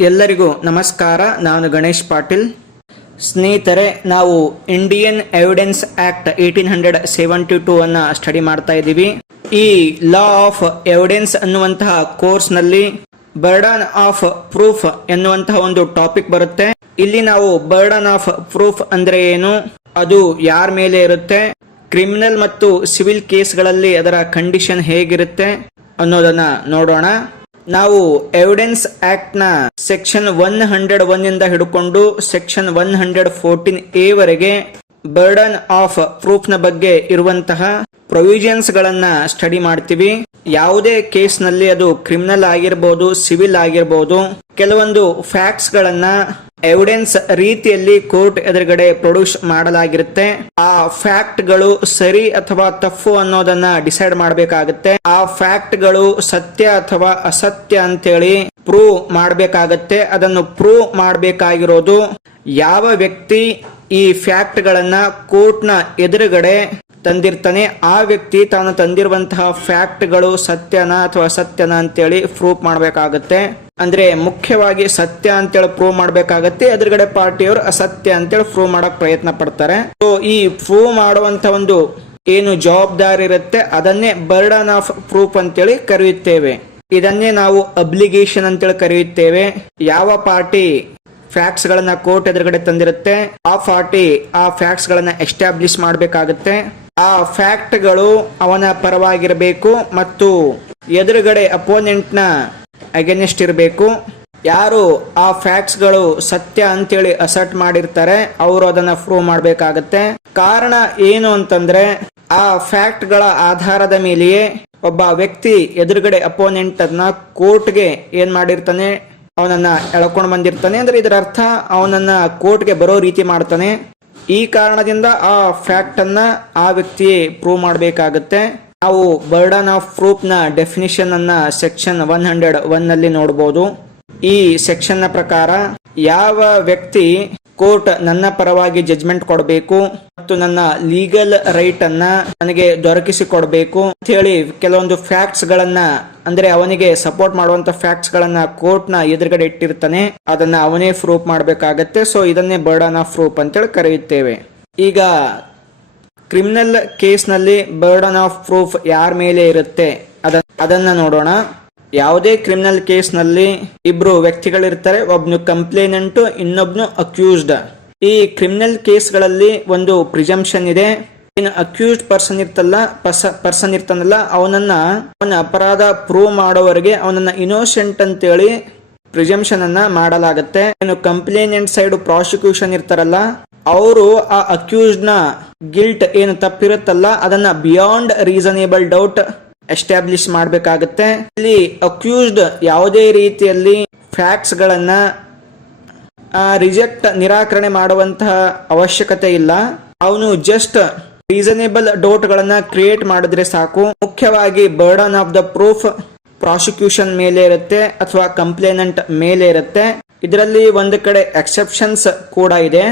ಎಲ್ಲರಿಗೂ ನಮಸ್ಕಾರ. ನಾನು ಗಣೇಶ್ ಪಾಟೀಲ್. ಸ್ನೇಹಿತರೆ, ನಾವು ಇಂಡಿಯನ್ ಎವಿಡೆನ್ಸ್ ಆಕ್ಟ್ 1872 ಅನ್ನ ಸ್ಟಡಿ ಮಾಡ್ತಾ ಇದ್ದೀವಿ. ಈ ಲಾ ಆಫ್ ಎವಿಡೆನ್ಸ್ ಅನ್ನುವಂತಹ ಕೋರ್ಸ್ನಲ್ಲಿ ಬರ್ಡನ್ ಆಫ್ ಪ್ರೂಫ್ ಎನ್ನುವಂತಹ ಒಂದು ಟಾಪಿಕ್ ಬರುತ್ತೆ. ಇಲ್ಲಿ ನಾವು ಬರ್ಡನ್ ಆಫ್ ಪ್ರೂಫ್ ಅಂದ್ರೆ ಏನು, ಅದು ಯಾರ ಮೇಲೆ ಇರುತ್ತೆ, ಕ್ರಿಮಿನಲ್ ಮತ್ತು ಸಿವಿಲ್ ಕೇಸ್ಗಳಲ್ಲಿ ಅದರ ಕಂಡೀಷನ್ ಹೇಗಿರುತ್ತೆ ಅನ್ನೋದನ್ನ ನೋಡೋಣ. ನಾವು ಎವಿಡೆನ್ಸ್ ಆಕ್ಟ್ ನ ಸೆಕ್ಷನ್ 101 ಇಂದ ಹಿಡ್ಕೊಂಡು ಸೆಕ್ಷನ್ 114A ವರೆಗೆ ಬರ್ಡನ್ ಆಫ್ ಪ್ರೂಫ್ ನ ಬಗ್ಗೆ ಇರುವಂತಹ ಪ್ರೊವಿಷನ್ಸ್ ಗಳನ್ನ ಸ್ಟಡಿ ಮಾಡ್ತೀವಿ. ಯಾವುದೇ ಕೇಸ್ ನಲ್ಲಿ ಅದು ಕ್ರಿಮಿನಲ್ ಆಗಿರಬಹುದು, ಸಿವಿಲ್ ಆಗಿರಬಹುದು, ಕೆಲವೊಂದು ಫ್ಯಾಕ್ಟ್ಸ್ ಗಳನ್ನ ಎವಿಡೆನ್ಸ್ ರೀತಿಯಲ್ಲಿ ಕೋರ್ಟ್ ಎದುರುಗಡೆ ಪ್ರೊಡ್ಯೂಸ್ ಮಾಡಲಾಗಿರುತ್ತೆ. ಆ ಫ್ಯಾಕ್ಟ್ ಗಳು ಸರಿ ಅಥವಾ ತಪ್ಪು ಅನ್ನೋದನ್ನ ಡಿಸೈಡ್ ಮಾಡಬೇಕಾಗುತ್ತೆ. ಆ ಫ್ಯಾಕ್ಟ್ ಗಳು ಸತ್ಯ ಅಥವಾ ಅಸತ್ಯ ಅಂತೇಳಿ ಪ್ರೂವ್ ಮಾಡಬೇಕಾಗತ್ತೆ. ಅದನ್ನು ಪ್ರೂವ್ ಮಾಡಬೇಕಾಗಿರೋದು ಯಾವ ವ್ಯಕ್ತಿ ಈ ಫ್ಯಾಕ್ಟ್ ಗಳನ್ನ ಕೋರ್ಟ್ ನ ಎದುರುಗಡೆ ತಂದಿರ್ತಾನೆ, ಆ ವ್ಯಕ್ತಿ ತಾನು ತಂದಿರುವಂತಹ ಫ್ಯಾಕ್ಟ್ ಗಳು ಸತ್ಯನ ಅಥವಾ ಅಸತ್ಯನ ಅಂತೇಳಿ ಪ್ರೂವ್ ಮಾಡಬೇಕಾಗತ್ತೆ. ಅಂದ್ರೆ ಮುಖ್ಯವಾಗಿ ಸತ್ಯ ಅಂತೇಳಿ ಪ್ರೂವ್ ಮಾಡಬೇಕಾಗತ್ತೆ, ಎದುರುಗಡೆ ಪಾರ್ಟಿಯವರು ಅಸತ್ಯ ಅಂತೇಳಿ ಪ್ರೂವ್ ಮಾಡಕ್ ಪ್ರಯತ್ನ ಪಡ್ತಾರೆ. ಸೊ ಈ ಪ್ರೂವ್ ಮಾಡುವಂತ ಒಂದು ಏನು ಜವಾಬ್ದಾರಿ ಇರುತ್ತೆ ಅದನ್ನೇ ಬರ್ಡನ್ ಆಫ್ ಪ್ರೂಫ್ ಅಂತೇಳಿ ಕರೆಯುತ್ತೇವೆ. ಇದನ್ನೇ ನಾವು ಅಬ್ಲಿಗೇಷನ್ ಅಂತೇಳಿ ಕರೆಯುತ್ತೇವೆ. ಯಾವ ಪಾರ್ಟಿ ಫ್ಯಾಕ್ಟ್ಸ್ ಗಳನ್ನ ಕೋರ್ಟ್ ಎದುರುಗಡೆ ತಂದಿರುತ್ತೆ ಆ ಪಾರ್ಟಿ ಆ ಫ್ಯಾಕ್ಟ್ಸ್ ಗಳನ್ನ ಎಸ್ಟಾಬ್ಲಿಷ್ ಮಾಡಬೇಕಾಗುತ್ತೆ. ಆ ಫ್ಯಾಕ್ಟ್ ಗಳು ಅವನ ಪರವಾಗಿರಬೇಕು ಮತ್ತು ಎದುರುಗಡೆ ಅಪೋನೆಂಟ್ ನ ಅಗೇನೆಸ್ಟ್ ಇರಬೇಕು. ಯಾರು ಆ ಫ್ಯಾಕ್ಟ್ಸ್ ಗಳು ಸತ್ಯ ಅಂತೇಳಿ ಅಸರ್ಟ್ ಮಾಡಿರ್ತಾರೆ ಅವರು ಅದನ್ನ ಪ್ರೂವ್ ಮಾಡಬೇಕಾಗತ್ತೆ. ಕಾರಣ ಏನು ಅಂತಂದ್ರೆ ಆ ಫ್ಯಾಕ್ಟ್ ಗಳ ಆಧಾರದ ಮೇಲೆಯೇ ಒಬ್ಬ ವ್ಯಕ್ತಿ ಎದುರುಗಡೆ ಅಪೋನೆಂಟ್ ಅನ್ನ ಕೋರ್ಟ್ಗೆ ಏನ್ ಮಾಡಿರ್ತಾನೆ, ಅವನನ್ನ ಎಳ್ಕೊಂಡು ಬಂದಿರ್ತಾನೆ. ಅಂದ್ರೆ ಇದರ ಅರ್ಥ ಅವನನ್ನ ಕೋರ್ಟ್ಗೆ ಬರೋ ರೀತಿ ಮಾಡ್ತಾನೆ. ಈ ಕಾರಣದಿಂದ ಆ ಫ್ಯಾಕ್ಟ್ ಅನ್ನ ಆ ವ್ಯಕ್ತಿಯೇ ಪ್ರೂವ್ ಮಾಡಬೇಕಾಗುತ್ತೆ. ನಾವು ಬರ್ಡನ್ ಆಫ್ ಪ್ರೂಫ್ ನ ಡೆಫಿನಿಷನ್ ಅನ್ನ ಸೆಕ್ಷನ್ 101 ನಲ್ಲಿ ನೋಡಬಹುದು. ಈ ಸೆಕ್ಷನ್ ನ ಪ್ರಕಾರ ಯಾವ ವ್ಯಕ್ತಿ ಕೋರ್ಟ್ ನನ್ನ ಪರವಾಗಿ ಜಡ್ಜ್ಮೆಂಟ್ ಕೊಡಬೇಕು ಮತ್ತು ನನ್ನ ಲೀಗಲ್ ರೈಟ್ ಅನ್ನ ನನಗೆ ದೊರಕಿಸಿ ಕೊಡಬೇಕು ಅಂತ ಹೇಳಿ ಕೆಲವೊಂದು ಫ್ಯಾಕ್ಟ್ಸ್ ಗಳನ್ನ, ಅಂದ್ರೆ ಅವನಿಗೆ ಸಪೋರ್ಟ್ ಮಾಡುವಂತ ಫ್ಯಾಕ್ಟ್ಸ್ ಗಳನ್ನ ಕೋರ್ಟ್ ನ ಎದುರುಗಡೆ ಇಟ್ಟಿರ್ತಾನೆ, ಅದನ್ನ ಅವನೇ ಪ್ರೂಫ್ ಮಾಡಬೇಕಾಗತ್ತೆ. ಸೊ ಇದನ್ನೇ ಬರ್ಡನ್ ಆಫ್ ಪ್ರೂಫ್ ಅಂತೇಳಿ ಕರೆಯುತ್ತೇವೆ. ಈಗ ಕ್ರಿಮಿನಲ್ ಕೇಸ್ ನಲ್ಲಿ ಬರ್ಡನ್ ಆಫ್ ಪ್ರೂಫ್ ಯಾರ ಮೇಲೆ ಇರುತ್ತೆ ಅದನ್ನ ನೋಡೋಣ. ಯಾವುದೇ ಕ್ರಿಮಿನಲ್ ಕೇಸ್ ನಲ್ಲಿ ಇಬ್ರು ವ್ಯಕ್ತಿಗಳಿರ್ತಾರೆ, ಒಬ್ನು ಕಂಪ್ಲೇನೆಂಟ್, ಇನ್ನೊಬ್ನು ಅಕ್ಯೂಸ್ಡ್. ಈ ಕ್ರಿಮಿನಲ್ ಕೇಸ್ ಗಳಲ್ಲಿ ಒಂದು ಪ್ರಿಸಂಪ್ಷನ್ ಇದೆ. ಇನ್ನು ಅಕ್ಯೂಸ್ಡ್ ಪರ್ಸನ್ ಇರ್ತಾನಲ್ಲ ಅವನ ಅಪರಾಧ ಪ್ರೂವ್ ಮಾಡೋವರೆಗೆ ಅವನನ್ನ ಇನ್ನೋಸೆಂಟ್ ಅಂತೇಳಿ ಪ್ರಿಸಂಪ್ಷನ್ ಅನ್ನ ಮಾಡಲಾಗುತ್ತೆ. ಇನ್ನು ಕಂಪ್ಲೇನೆಂಟ್ ಸೈಡ್ ಪ್ರಾಸಿಕ್ಯೂಷನ್ ಇರ್ತಾರಲ್ಲ ಅವರು ಆ ಅಕ್ಯೂಸ್ಡ್ ನ ಗಿಲ್ಟ್ ಏನು ತಪ್ಪಿರುತ್ತಲ್ಲ ಅದನ್ನ ಬಿಯಾಂಡ್ ರೀಸನೇಬಲ್ ಡೌಟ್ ಎಸ್ಟಾಬ್ಲಿಷ್ ಮಾಡಬೇಕಾಗುತ್ತೆ. ಇಲ್ಲಿ ಅಕ್ಯೂಸ್ಡ್ ಯಾವುದೇ ರೀತಿಯಲ್ಲಿ ಫ್ಯಾಕ್ಟ್ಸ್ ಗಳನ್ನ ನಿರಾಕರಣೆ ಮಾಡುವಂತಹ ಅವಶ್ಯಕತೆ ಇಲ್ಲ. ಅವನು ಜಸ್ಟ್ ರೀಸನೇಬಲ್ ಡೌಟ್ ಗಳನ್ನ ಕ್ರಿಯೇಟ್ ಮಾಡಿದ್ರೆ ಸಾಕು. ಮುಖ್ಯವಾಗಿ burden of the proof prosecution ಮೇಲೆ ಇರುತ್ತೆ ಅಥವಾ ಕಂಪ್ಲೇನೆಂಟ್ ಮೇಲೆ ಇರುತ್ತೆ. ಇದರಲ್ಲಿ ಒಂದು ಕಡೆ ಎಕ್ಸೆಪ್ಷನ್ಸ್ ಕೂಡ ಇದೆ.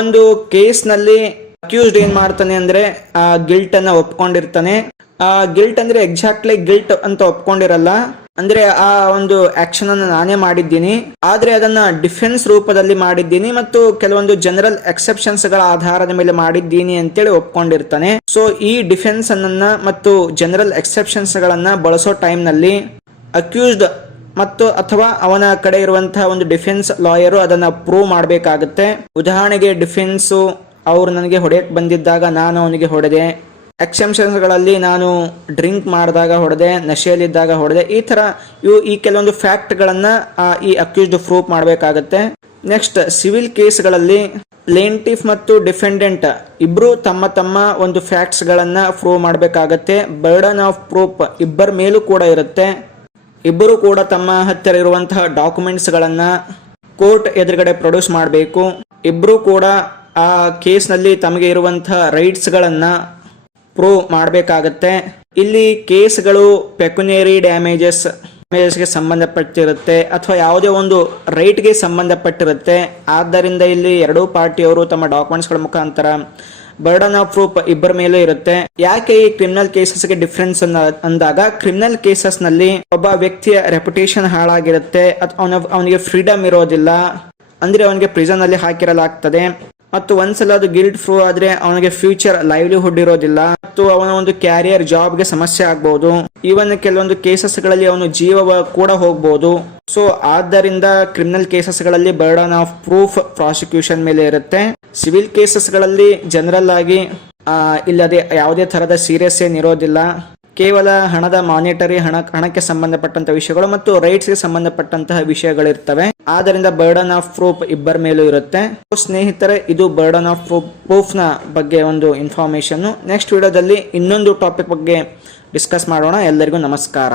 ಒಂದು ಕೇಸ್ ನಲ್ಲಿ ಅಕ್ಯೂಸ್ಡ್ ಏನ್ ಮಾಡ್ತಾನೆ ಅಂದ್ರೆ ಆ ಗಿಲ್ಟ್ ಅನ್ನ ಒಪ್ಕೊಂಡಿರ್ತಾನೆ. ಆ ಗಿಲ್ಟ್ ಅಂದ್ರೆ ಎಕ್ಸಾಕ್ಟ್ಲಿ ಗಿಲ್ಟ್ ಅಂತ ಒಪ್ಕೊಂಡಿರಲ್ಲ. ಅಂದ್ರೆ ಆ ಒಂದು ಆಕ್ಷನ್ ಅನ್ನ ನಾನೇ ಮಾಡಿದ್ದೀನಿ, ಆದ್ರೆ ಅದನ್ನ ಡಿಫೆನ್ಸ್ ರೂಪದಲ್ಲಿ ಮಾಡಿದ್ದೀನಿ ಮತ್ತು ಕೆಲವೊಂದು ಜನರಲ್ ಎಕ್ಸೆಪ್ಷನ್ಸ್ ಗಳ ಆಧಾರದ ಮೇಲೆ ಮಾಡಿದ್ದೀನಿ ಅಂತೇಳಿ ಒಪ್ಕೊಂಡಿರ್ತಾನೆ. ಸೊ ಈ ಡಿಫೆನ್ಸ್ ಅನ್ನ ಮತ್ತು ಜನರಲ್ ಎಕ್ಸೆಪ್ಷನ್ಸ್ ಗಳನ್ನ ಬಳಸೋ ಟೈಮ್ ನಲ್ಲಿ ಅಕ್ಯೂಸ್ಡ್ ಮತ್ತು ಅಥವಾ ಅವನ ಕಡೆ ಇರುವಂತಹ ಒಂದು ಡಿಫೆನ್ಸ್ ಲಾಯರು ಅದನ್ನ ಪ್ರೂವ್ ಮಾಡಬೇಕಾಗುತ್ತೆ. ಉದಾಹರಣೆಗೆ ಡಿಫೆನ್ಸ್ ಅವ್ರು ನನಗೆ ಹೊಡೆಯಕ್ ಬಂದಿದ್ದಾಗ ನಾನು ಅವನಿಗೆ ಹೊಡೆದೆ, ಎಕ್ಸೆಪ್ಷನ್ಸ್ ಗಳಲ್ಲಿ ನಾನು ಡ್ರಿಂಕ್ ಮಾಡಿದಾಗ ಹೊಡೆದೆ, ನಶೆಯಲ್ಲಿದ್ದಾಗ ಹೊಡೆದೆ, ಈ ಕೆಲವೊಂದು ಫ್ಯಾಕ್ಟ್ ಗಳನ್ನ ಈ ಅಕ್ಯೂಸ್ಡ್ ಪ್ರೂವ್ ಮಾಡಬೇಕಾಗತ್ತೆ. ನೆಕ್ಸ್ಟ್ ಸಿವಿಲ್ ಕೇಸ್ಗಳಲ್ಲಿ ಪ್ಲೇಂಟಿಫ್ ಮತ್ತು ಡಿಫೆಂಡೆಂಟ್ ಇಬ್ರು ತಮ್ಮ ಒಂದು ಫ್ಯಾಕ್ಟ್ಸ್ ಗಳನ್ನ ಪ್ರೂವ್ ಮಾಡಬೇಕಾಗತ್ತೆ. ಬರ್ಡನ್ ಆಫ್ ಪ್ರೂಫ್ ಇಬ್ಬರ ಮೇಲೂ ಕೂಡ ಇರುತ್ತೆ. ಇಬ್ಬರು ಕೂಡ ತಮ್ಮ ಹತ್ತಿರ ಇರುವಂತಹ ಡಾಕ್ಯುಮೆಂಟ್ಸ್ ಗಳನ್ನ ಕೋರ್ಟ್ ಎದುರುಗಡೆ ಪ್ರೊಡ್ಯೂಸ್ ಮಾಡಬೇಕು. ಇಬ್ರು ಕೂಡ ಆ ಕೇಸ್ ನಲ್ಲಿ ತಮಗೆ ಇರುವಂತಹ ರೈಟ್ಸ್ ಗಳನ್ನ ಪ್ರೂವ್ ಮಾಡಬೇಕಾಗತ್ತೆ. ಇಲ್ಲಿ ಕೇಸ್ಗಳು ಪೆಕ್ಯುನರಿ ಡ್ಯಾಮೇಜಸ್ಗೆ ಸಂಬಂಧಪಟ್ಟಿರುತ್ತೆ ಅಥವಾ ಯಾವುದೇ ಒಂದು ರೈಟ್ಗೆ ಸಂಬಂಧಪಟ್ಟಿರುತ್ತೆ. ಆದ್ದರಿಂದ ಇಲ್ಲಿ ಎರಡೂ ಪಾರ್ಟಿಯವರು ತಮ್ಮ ಡಾಕ್ಯುಮೆಂಟ್ಸ್ಗಳ ಮುಖಾಂತರ ಬರ್ಡನ್ ಆಫ್ ಪ್ರೂಫ್ ಇಬ್ಬರ ಮೇಲೂ ಇರುತ್ತೆ. ಯಾಕೆ ಈ ಕ್ರಿಮಿನಲ್ ಕೇಸಸ್ಗೆ ಡಿಫ್ರೆನ್ಸ್ ಅಂದಾಗ, ಕ್ರಿಮಿನಲ್ ಕೇಸಸ್ ನಲ್ಲಿ ಒಬ್ಬ ವ್ಯಕ್ತಿಯ ರೆಪ್ಯುಟೇಷನ್ ಹಾಳಾಗಿರುತ್ತೆ, ಅವನಿಗೆ ಫ್ರೀಡಮ್ ಇರೋದಿಲ್ಲ, ಅಂದ್ರೆ ಅವನಿಗೆ ಪ್ರಿಸನ್ ಅಲ್ಲಿ ಹಾಕಿರಲಾಗ್ತದೆ. ಮತ್ತು ಒಂದ್ಸಲ ಅದು ಗಿಲ್ಟ್ ಪ್ರೂವ್ ಆದ್ರೆ ಅವನಿಗೆ ಫ್ಯೂಚರ್ ಲೈವ್ಲಿಹುಡ್ ಇರೋದಿಲ್ಲ ಮತ್ತು ಅವನ ಒಂದು ಕ್ಯಾರಿಯರ್ ಜಾಬ್ಗೆ ಸಮಸ್ಯೆ ಆಗ್ಬಹುದು. ಈವನ್ ಕೆಲವೊಂದು ಕೇಸಸ್ ಗಳಲ್ಲಿ ಅವನು ಜೀವ ಕೂಡ ಹೋಗ್ಬಹುದು. ಸೊ ಆದ್ದರಿಂದ ಕ್ರಿಮಿನಲ್ ಕೇಸಸ್ ಗಳಲ್ಲಿ ಬರ್ಡನ್ ಆಫ್ ಪ್ರೂಫ್ ಪ್ರಾಸಿಕ್ಯೂಷನ್ ಮೇಲೆ ಇರುತ್ತೆ. ಸಿವಿಲ್ ಕೇಸಸ್ ಗಳಲ್ಲಿ ಜನರಲ್ ಆಗಿ ಇಲ್ಲದೆ ಯಾವುದೇ ತರಹದ ಸೀರಿಯಸ್ ಏನ್ ಇರೋದಿಲ್ಲ. ಕೇವಲ ಹಣದ ಮಾನಿಟರಿ ಹಣಕ್ಕೆ ಸಂಬಂಧಪಟ್ಟಂತ ವಿಷಯಗಳು ಮತ್ತು ರೈಟ್ಸ್ ಗೆ ಸಂಬಂಧಪಟ್ಟಂತಹ ವಿಷಯಗಳಿರ್ತವೆ. ಆದ್ದರಿಂದ ಬರ್ಡನ್ ಆಫ್ ಪ್ರೂಫ್ ಇಬ್ಬರ ಮೇಲೂ ಇರುತ್ತೆ. ಸ್ನೇಹಿತರೆ, ಇದು ಬರ್ಡನ್ ಆಫ್ ಪ್ರೂಫ್ ನ ಬಗ್ಗೆ ಒಂದು ಇನ್ಫಾರ್ಮೇಶನ್. ನೆಕ್ಸ್ಟ್ ವಿಡಿಯೋದಲ್ಲಿ ಇನ್ನೊಂದು ಟಾಪಿಕ್ ಬಗ್ಗೆ ಡಿಸ್ಕಸ್ ಮಾಡೋಣ. ಎಲ್ಲರಿಗೂ ನಮಸ್ಕಾರ.